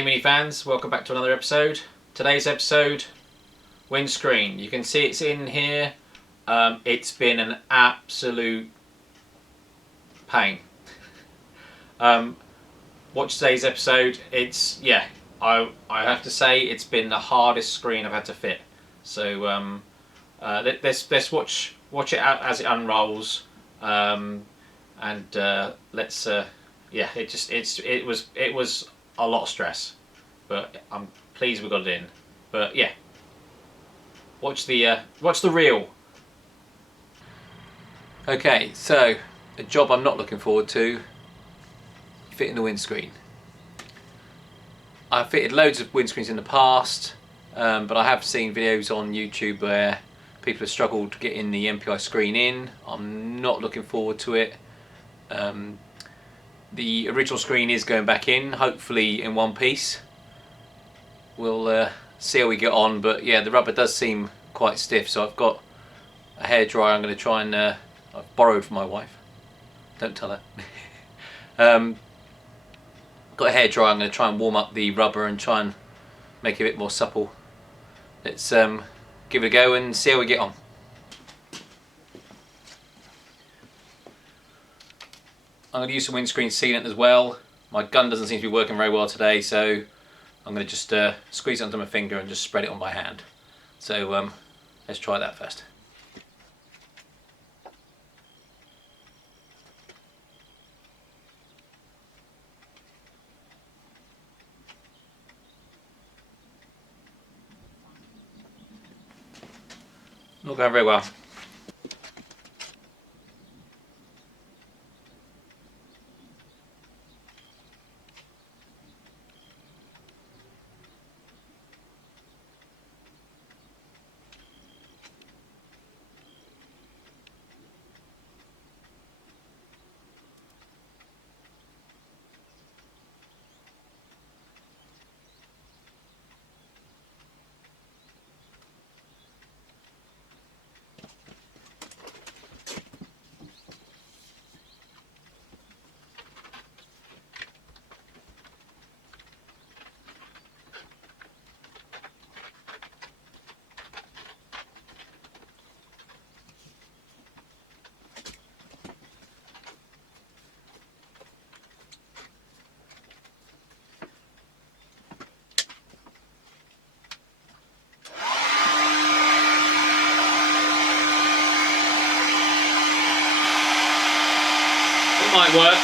Hey Mini fans, welcome back to another episode. Today's episode, windscreen. You can see it's in here. It's been an absolute pain. Watch today's episode. I have to say it's been the hardest screen I've had to fit. So let's watch it out as it unrolls, it was a lot of stress, but I'm pleased we got it in. But yeah, watch the reel. Okay, so a job I'm not looking forward to: fitting the windscreen. I've fitted loads of windscreens in the past, but I have seen videos on YouTube where people have struggled to get in the MPI screen in. I'm not looking forward to it. The original screen is going back in, hopefully in one piece. We'll see how we get on, but yeah, the rubber does seem quite stiff, so I've got a hairdryer I'm going to try and I've borrowed from my wife. Don't tell her. Got a hairdryer, I'm going to try and warm up the rubber and try and make it a bit more supple. Let's give it a go and see how we get on. I'm going to use some windscreen sealant as well. My gun doesn't seem to be working very well today, so I'm going to just squeeze it onto my finger and just spread it on my hand. So let's try that first. Not going very well. It might work.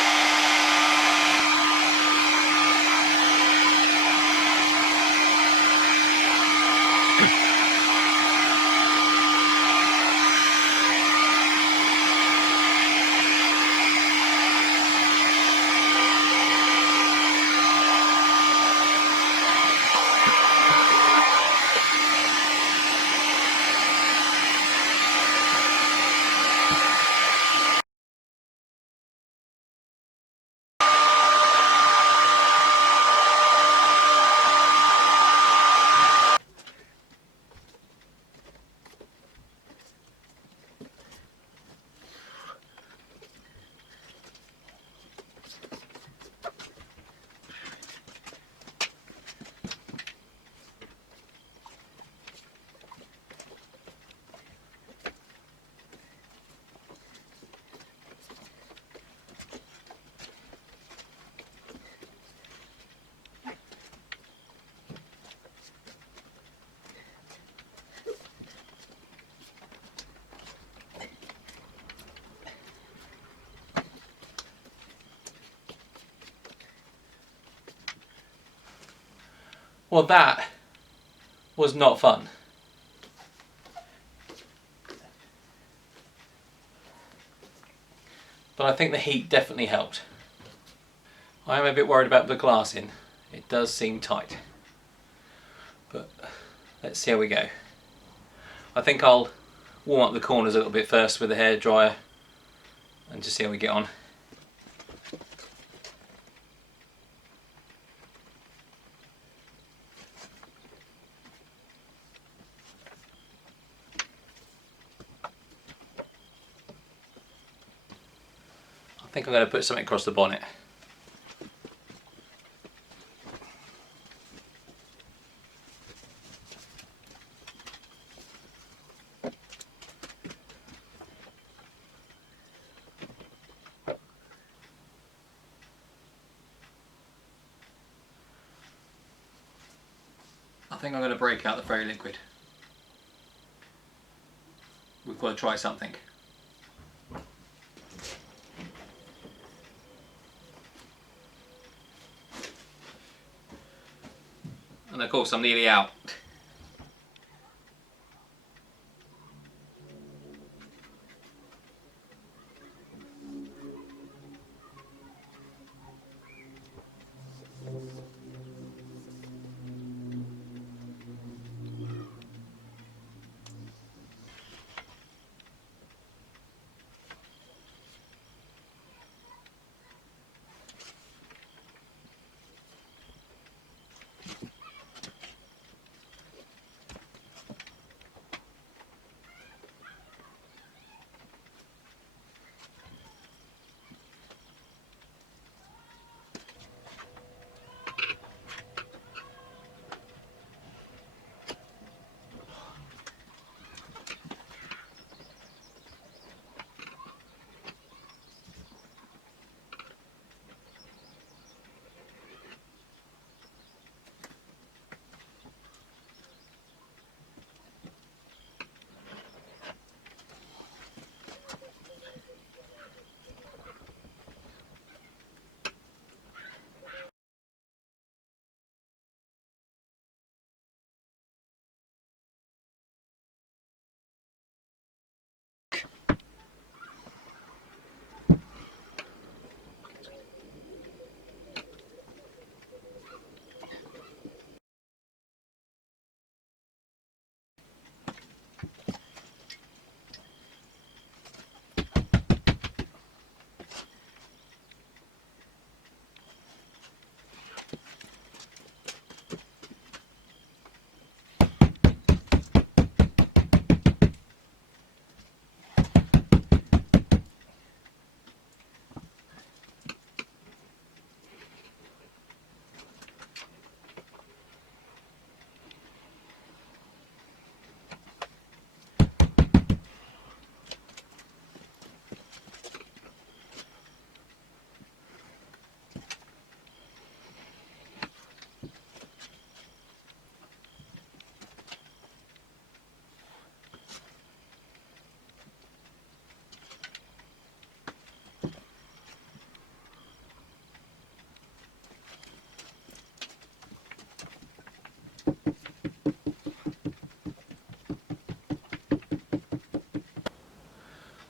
Well, that was not fun. But I think the heat definitely helped. I am a bit worried about the glass in. It does seem tight. But let's see how we go. I think I'll warm up the corners a little bit first with the hairdryer and just see how we get on. I think I'm going to put something across the bonnet. I think I'm going to break out the fairy liquid. We've got to try something. And of course I'm nearly out.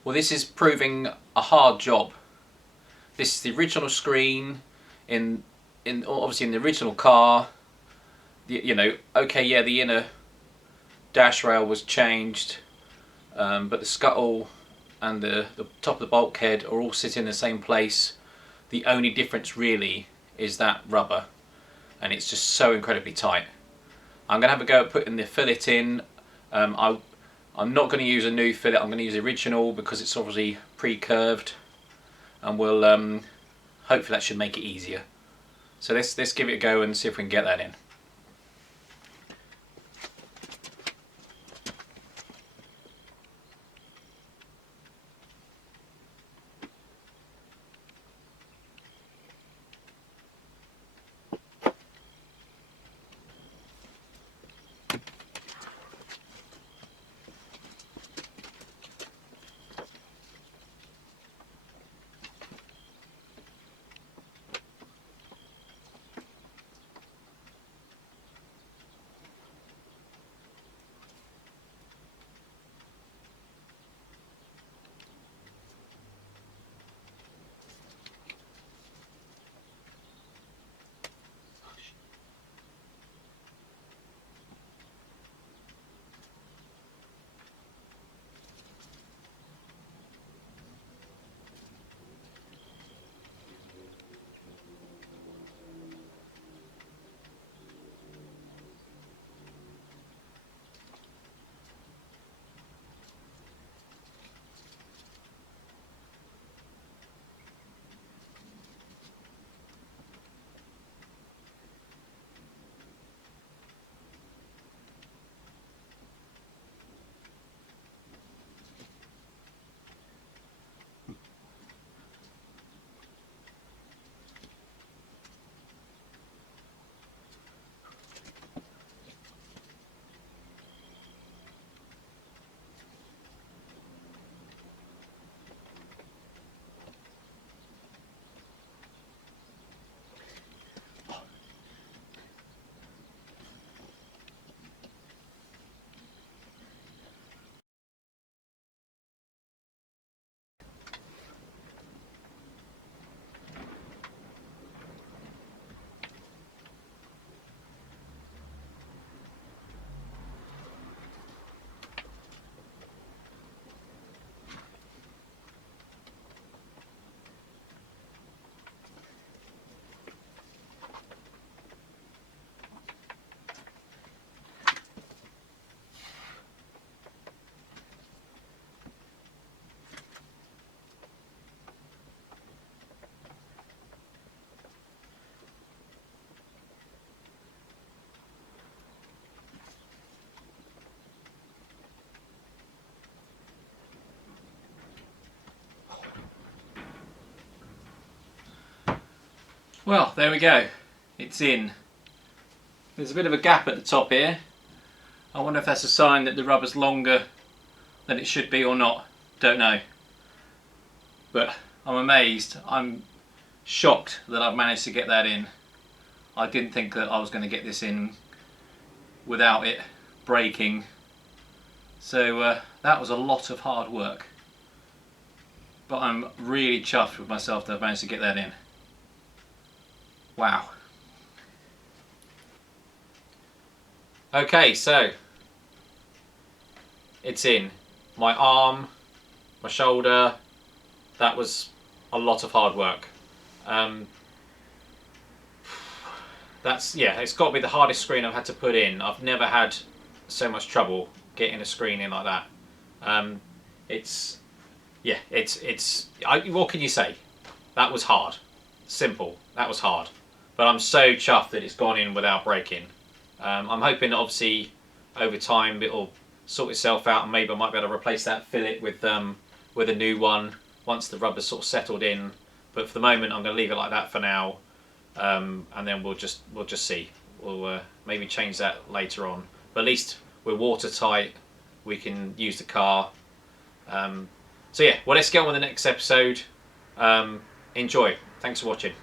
Well, this is proving a hard job. This is the original screen in obviously in the original car. You know, okay, yeah, the inner dash rail was changed, but the scuttle and the top of the bulkhead are all sitting in the same place. The only difference really is that rubber, and it's just so incredibly tight. I'm going to have a go at putting the fillet in. I'm not going to use a new fillet, I'm going to use the original because it's obviously pre-curved, and we'll hopefully that should make it easier. So let's give it a go and see if we can get that in. Well, there we go. It's in. There's a bit of a gap at the top here. I wonder if that's a sign that the rubber's longer than it should be or not. Don't know. But I'm amazed. I'm shocked that I've managed to get that in. I didn't think that I was going to get this in without it breaking. So that was a lot of hard work. But I'm really chuffed with myself that I've managed to get that in. Wow. Okay, so it's in. My arm, my shoulder, that was a lot of hard work. It's got to be the hardest screen I've had to put in. I've never had so much trouble getting a screen in like that. What can you say? That was hard. Simple. That was hard. But I'm so chuffed that it's gone in without breaking. I'm hoping that obviously over time it'll sort itself out, and maybe I might be able to replace that fillet with a new one once the rubber's sort of settled in. But for the moment, I'm going to leave it like that for now, and then we'll just see. We'll maybe change that later on. But at least we're watertight. We can use the car. So yeah, well, let's get on with the next episode. Enjoy. Thanks for watching.